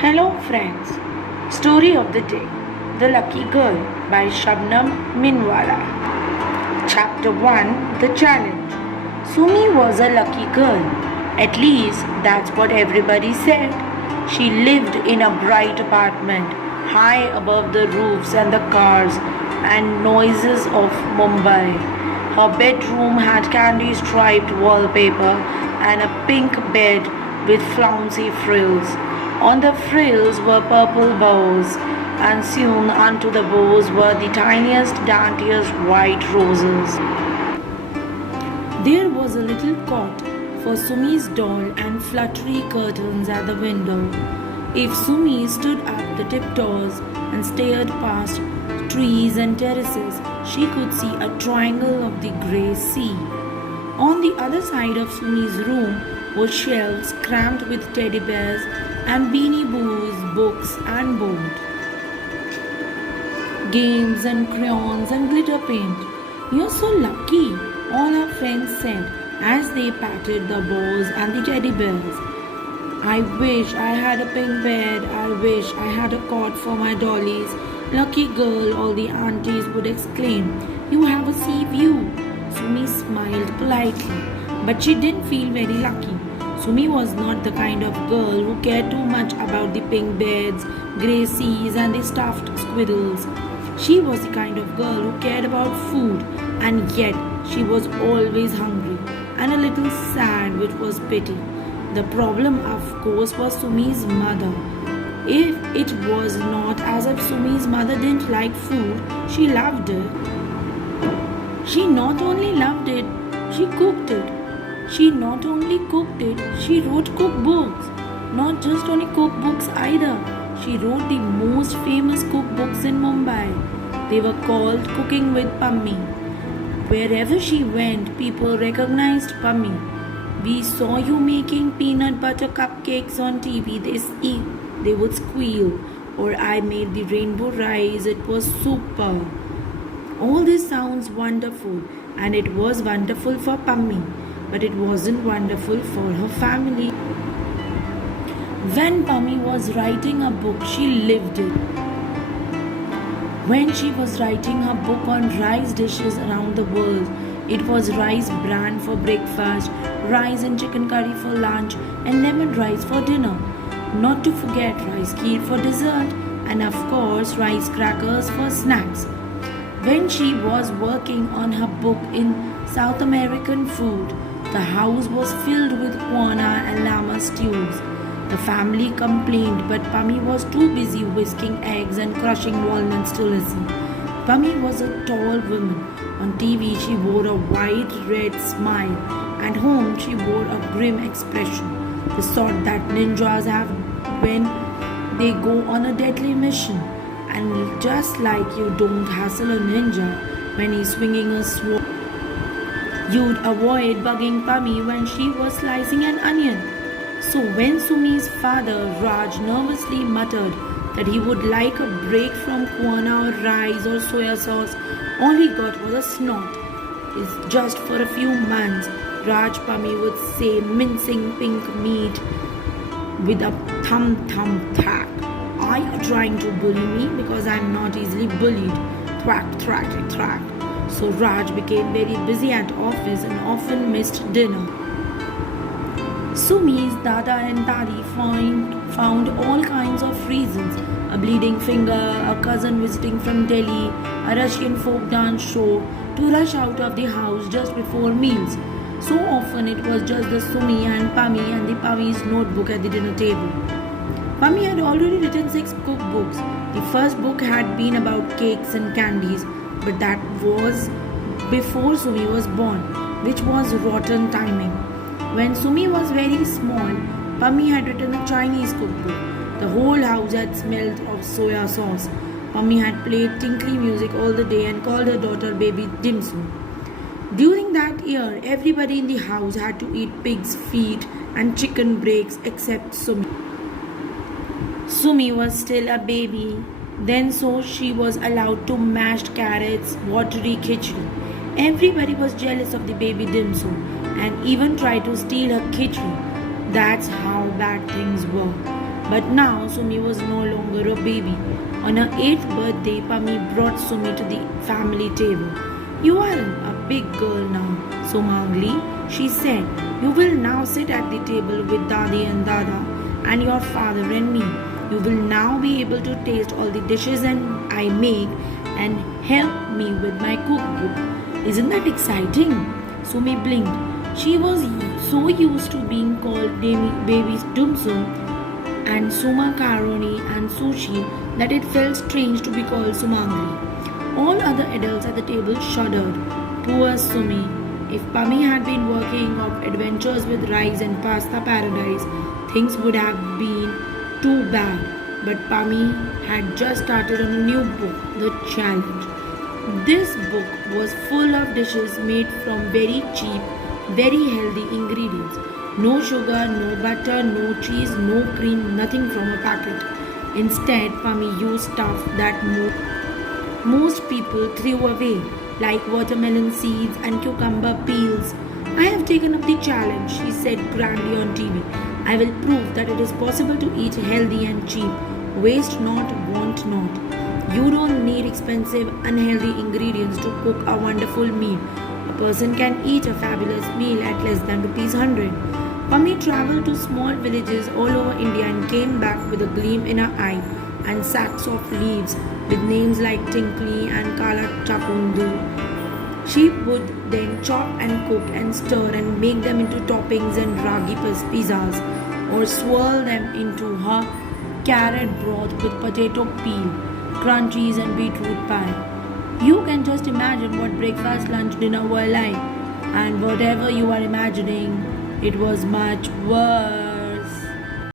Hello friends. Story of the day. The Lucky Girl by Shabnam Minwala. Chapter 1. The Challenge. Sumi was a lucky girl. At least that's what everybody said. She lived in a bright apartment, high above the roofs and the cars and noises of Mumbai. Her bedroom had candy striped wallpaper and a pink bed with flouncy frills. On the frills were purple bows, and sewn unto the bows were the tiniest, daintiest white roses. There was a little cot for Sumi's doll and fluttery curtains at the window. If Sumi stood up the tiptoes and stared past trees and terraces, she could see a triangle of the grey sea. On the other side of Sumi's room were shelves crammed with teddy bears and Beanie Boos, books and board, games and crayons and glitter paint. "You're so lucky," all her friends said as they patted the balls and the teddy bears. "I wish I had a pink bed. I wish I had a cot for my dollies. Lucky girl," all the aunties would exclaim. "You have a sea view." Sumi smiled politely, but she didn't feel very lucky. Sumi was not the kind of girl who cared too much about the pink beds, grey seas, and the stuffed squirrels. She was the kind of girl who cared about food, and yet she was always hungry and a little sad, which was pity. The problem, of course, was Sumi's mother. If it was not as if Sumi's mother didn't like food, she loved it. She not only loved it, she cooked it. She not only cooked it, she wrote cookbooks. Not just only cookbooks either. She wrote the most famous cookbooks in Mumbai. They were called Cooking with Pammi. Wherever she went, people recognized Pammi. "We saw you making peanut butter cupcakes on TV," they would squeal. Or, "I made the rainbow rice, it was super." All this sounds wonderful, and it was wonderful for Pammi. But it wasn't wonderful for her family. When Pammi was writing a book, she lived it. When she was writing her book on rice dishes around the world, it was rice bran for breakfast, rice and chicken curry for lunch, and lemon rice for dinner. Not to forget rice kheer for dessert, and of course rice crackers for snacks. When she was working on her book in South American food, the house was filled with quinoa and llama stews. The family complained, but Pammi was too busy whisking eggs and crushing walnuts to listen. Pammi was a tall woman. On TV, she wore a wide red smile. At home, she wore a grim expression, the sort that ninjas have when they go on a deadly mission. And just like you don't hassle a ninja when he's swinging a sword, you'd avoid bugging Pammi when she was slicing an onion. So when Sumi's father, Raj, nervously muttered that he would like a break from quinoa or rice or soya sauce, all he got was a snort. "It's just for a few months," Raj, Pammi would say, mincing pink meat with a thump thwack. "Are you trying to bully me? Because I'm not easily bullied." Thwack, thwack, thwack. So Raj became very busy at office and often missed dinner. Sumi's Dada and Dadi found all kinds of reasons. A bleeding finger, a cousin visiting from Delhi, a Russian folk dance show, to rush out of the house just before meals. So often it was just the Sumi and Pammi and the Pammi's notebook at the dinner table. Pammi had already written 6 cookbooks. The first book had been about cakes and candies, but that was before Sumi was born, which was rotten timing. When Sumi was very small, Pammi had written a Chinese cookbook. The whole house had smelled of soya sauce. Pammi had played tinkly music all the day and called her daughter baby Dim Sum. During that year, everybody in the house had to eat pig's feet and chicken breaks except Sumi. Sumi was still a baby. Then so she was allowed to mashed carrots, watery khichdi. Everybody was jealous of the baby Dim Sum and even tried to steal her khichdi. That's how bad things were. But now Sumi was no longer a baby. On her 8th birthday, Pami brought Sumi to the family table. You are a big girl now, Sumangli, she said. You will now sit at the table with Dadi and Dada and your father and me. You will now be able to taste all the dishes and I make and help me with my cookbook. Isn't that exciting? Sumi blinked. She was so used to being called baby Dumsum and Suma Karoni and Sushi that it felt strange to be called Sumangli. All other adults at the table shuddered. Poor Sumi. If Pami had been working of adventures with rice and pasta paradise, things would have been too bad. But Pami had just started on a new book, The Challenge. This book was full of dishes made from very cheap, very healthy ingredients. No sugar, no butter, no cheese, no cream, nothing from a packet. Instead, Pami used stuff that most people threw away, like watermelon seeds and cucumber peels. I have taken up the challenge, she said grandly on TV. I will prove that it is possible to eat healthy and cheap. Waste not, want not. You don't need expensive, unhealthy ingredients to cook a wonderful meal. A person can eat a fabulous meal at less than ₹100. Pami traveled to small villages all over India and came back with a gleam in her eye and sacks of leaves with names like Tinkli and Kala Chakundu. She would then chop and cook and stir and make them into toppings and ragi pizzas or swirl them into her carrot broth with potato peel, crunchies and beetroot pie. You can just imagine what breakfast, lunch, dinner were like. And whatever you are imagining, it was much worse.